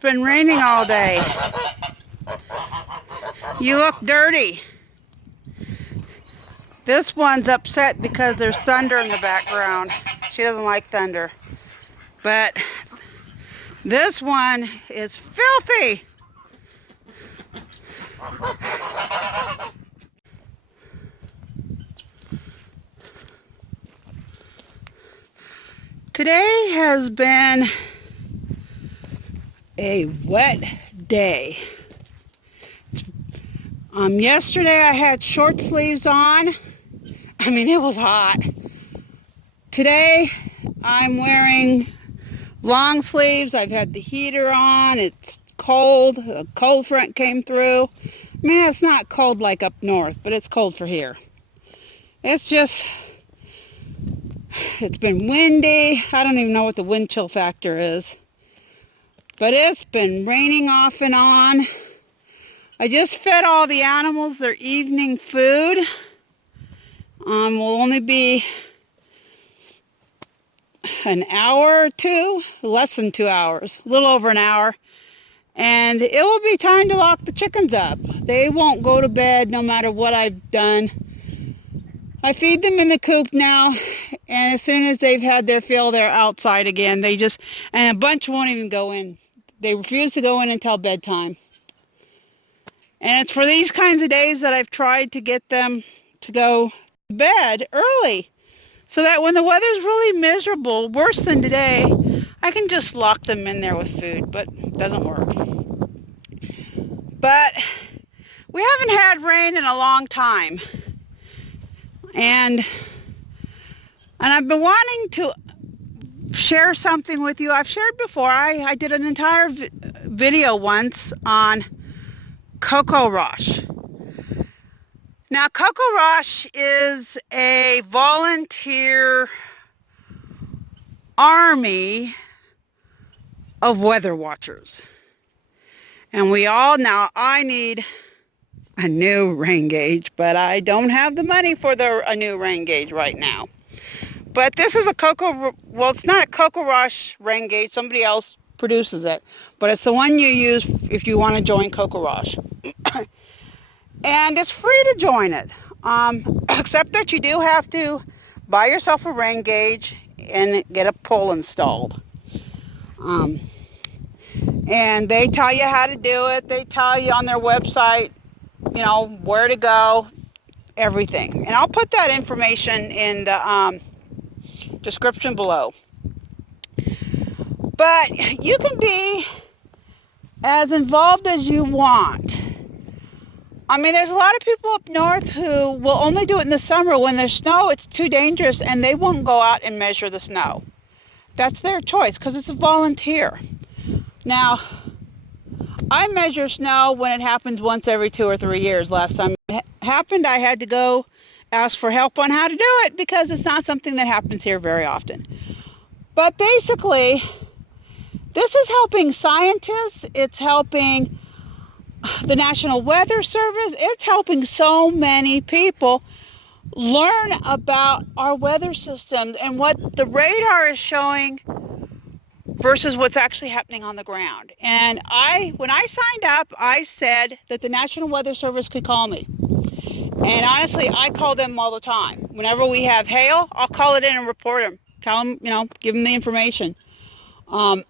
been raining all day. You look dirty. This one's upset because there's thunder in the background. She doesn't like thunder. But this one is filthy. Today has been a wet day. Yesterday I had short sleeves on. I mean, it was hot. Today I'm wearing long sleeves. I've had the heater on. It's cold. A cold front came through. I mean, it's not cold like up north, but it's cold for here. It's been windy. I don't even know what the wind chill factor is. But it's been raining off and on. I just fed all the animals their evening food. Will only be an hour or two, less than 2 hours, a little over an hour. And it will be time to lock the chickens up. They won't go to bed no matter what I've done. I feed them in the coop now, and as soon as they've had their fill, they're outside again. And a bunch won't even go in. They refuse to go in until bedtime. And it's for these kinds of days that I've tried to get them to go to bed early, so that when the weather's really miserable, worse than today, I can just lock them in there with food, but it doesn't work. But we haven't had rain in a long time. And I've been wanting to share something with you. I've shared before. I did an entire video once on CoCoRaHS. Now, CoCoRaHS is a volunteer army of weather watchers. And I need a new rain gauge, but I don't have the money for a new rain gauge right now. But this is it's not a CoCoRaHS rain gauge. Somebody else produces it. But it's the one you use if you want to join CoCoRaHS. And it's free to join it, except that you do have to buy yourself a rain gauge and get a pole installed. And they tell you how to do it. They tell you on their website, where to go, everything. And I'll put that information in the description below. But you can be as involved as you want. I mean, there's a lot of people up north who will only do it in the summer. When there's snow, it's too dangerous, and they won't go out and measure the snow. That's their choice, because it's a volunteer. Now, I measure snow when it happens once every 2 or 3 years. Last time it happened, I had to go ask for help on how to do it, because it's not something that happens here very often. But basically, this is helping scientists. It's helping the National Weather Service. It's helping so many people learn about our weather systems and what the radar is showing versus what's actually happening on the ground. And when I signed up, I said that the National Weather Service could call me. And honestly, I call them all the time. Whenever we have hail, I'll call it in and report them. Tell them, give them the information. But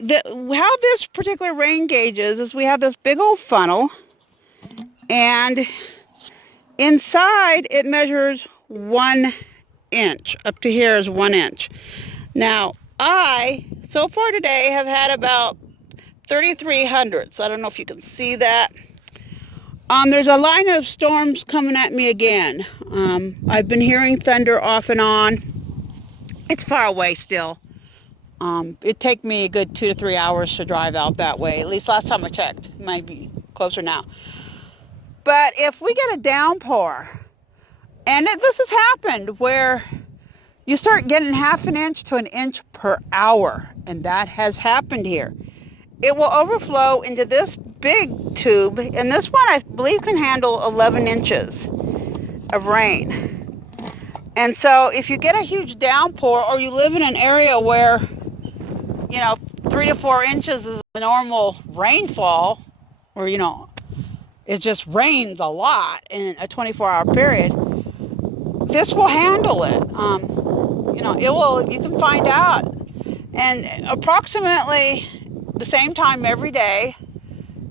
how this particular rain gauge is we have this big old funnel, and inside it measures 1 inch. Up to here is 1 inch. Now, so far today, have had about 33 hundredths. I don't know if you can see that. There's a line of storms coming at me again. I've been hearing thunder off and on. It's far away still. It'd take me a good 2 to 3 hours to drive out that way. At least last time I checked. It might be closer now. But if we get a downpour, and this has happened where you start getting half an inch to an inch per hour, and that has happened here. It will overflow into this big tube, and this one I believe can handle 11 inches of rain. And so if you get a huge downpour, or you live in an area where you know, 3 to 4 inches is a normal rainfall, or, you know, it just rains a lot in a 24-hour period, this will handle it. You know, you can find out. And approximately the same time every day,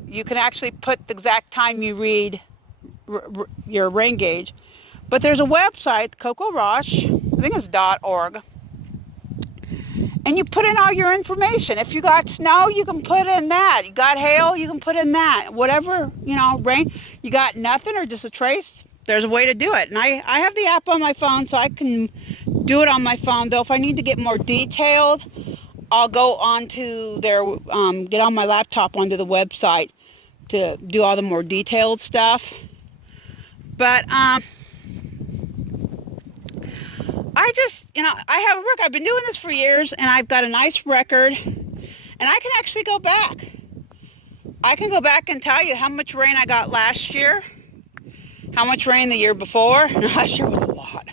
you can actually put the exact time you read your rain gauge. But there's a website, CoCoRaHS, I think it's .org, and you put in all your information. If you got snow, you can put in that. You got hail, you can put in that. Whatever, you know, rain, you got nothing or just a trace, there's a way to do it. And I have the app on my phone, so I can do it on my phone. Though if I need to get more detailed, I'll go onto their, get on my laptop onto the website to do all the more detailed stuff. But I just, you know, I have a record. I've been doing this for years, and I've got a nice record, and I can actually go back. I can go back and tell you how much rain I got last year, how much rain the year before. Last year was a lot.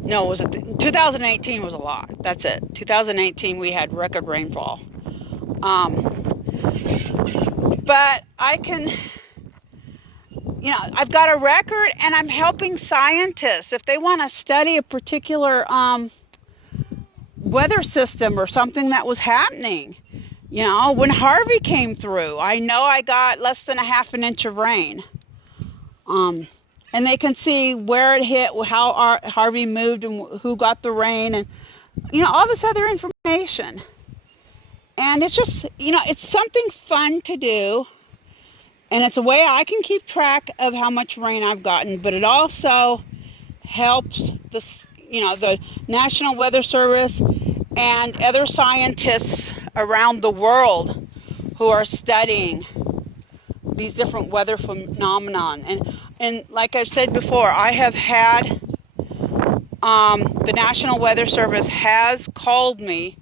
No, it was 2018 was a lot. That's it. 2018 we had record rainfall. But I can, you know, I've got a record, and I'm helping scientists if they want to study a particular weather system or something that was happening. You know, when Harvey came through, I know I got less than a half an inch of rain. And they can see where it hit, how Harvey moved, and who got the rain, and, you know, all this other information. And it's just, you know, it's something fun to do, and it's a way I can keep track of how much rain I've gotten, but it also helps the, you know, the National Weather Service and other scientists around the world who are studying these different weather phenomenon. And like I've said before, I have had, the National Weather Service has called me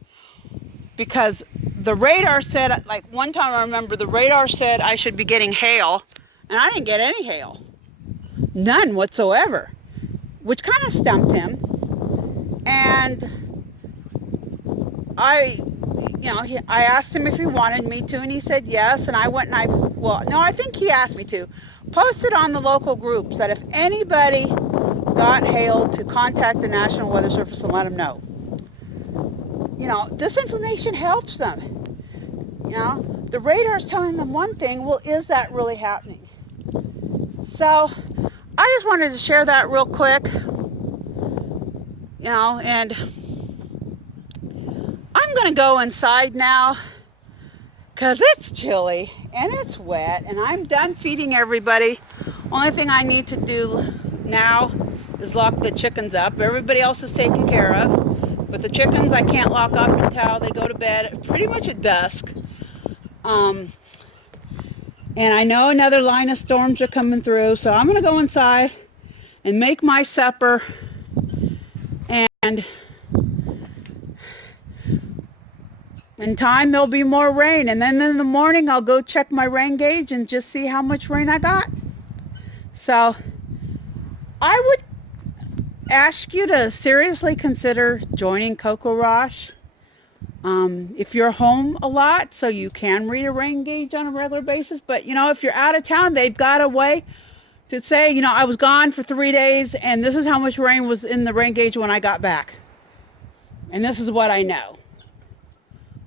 because the radar said, like one time I remember the radar said I should be getting hail, and I didn't get any hail. None whatsoever, which kind of stumped him. And I asked him if he wanted me to, and he said yes, and I went and I think he asked me to post it on the local groups that if anybody got hail to contact the National Weather Service and let them know. You know, this information helps them. You know, the radar's telling them one thing, well, is that really happening? So, I just wanted to share that real quick. You know, and I'm going to go inside now because it's chilly and it's wet, and I'm done feeding everybody. Only thing I need to do now is lock the chickens up. Everybody else is taken care of, but the chickens I can't lock up until they go to bed pretty much at dusk. And I know another line of storms are coming through, so I'm going to go inside and make my supper, and in time there'll be more rain, and then in the morning I'll go check my rain gauge and just see how much rain I got. So I would ask you to seriously consider joining CoCoRaHS. If you're home a lot, so you can read a rain gauge on a regular basis, but you know, if you're out of town, they've got a way to say, you know, I was gone for 3 days and this is how much rain was in the rain gauge when I got back, and this is what I know.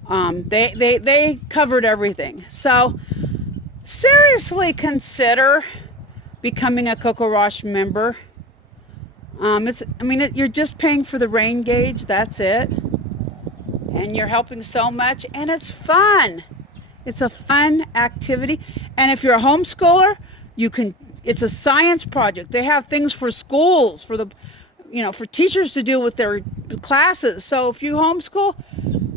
They covered everything. So seriously consider becoming a CoCoRaHS member. You're just paying for the rain gauge, that's it. And you're helping so much, and it's fun. It's a fun activity. And if you're a homeschooler, it's a science project. They have things for schools, for teachers to do with their classes. So if you homeschool,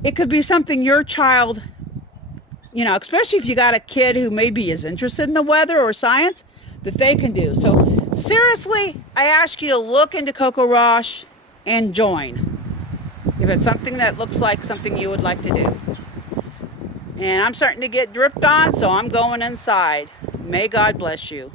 it could be something your child, you know, especially if you got a kid who maybe is interested in the weather or science, that they can do. So seriously, I ask you to look into CoCoRaHS and join if it's something that looks like something you would like to do. And I'm starting to get dripped on, so I'm going inside. May God bless you.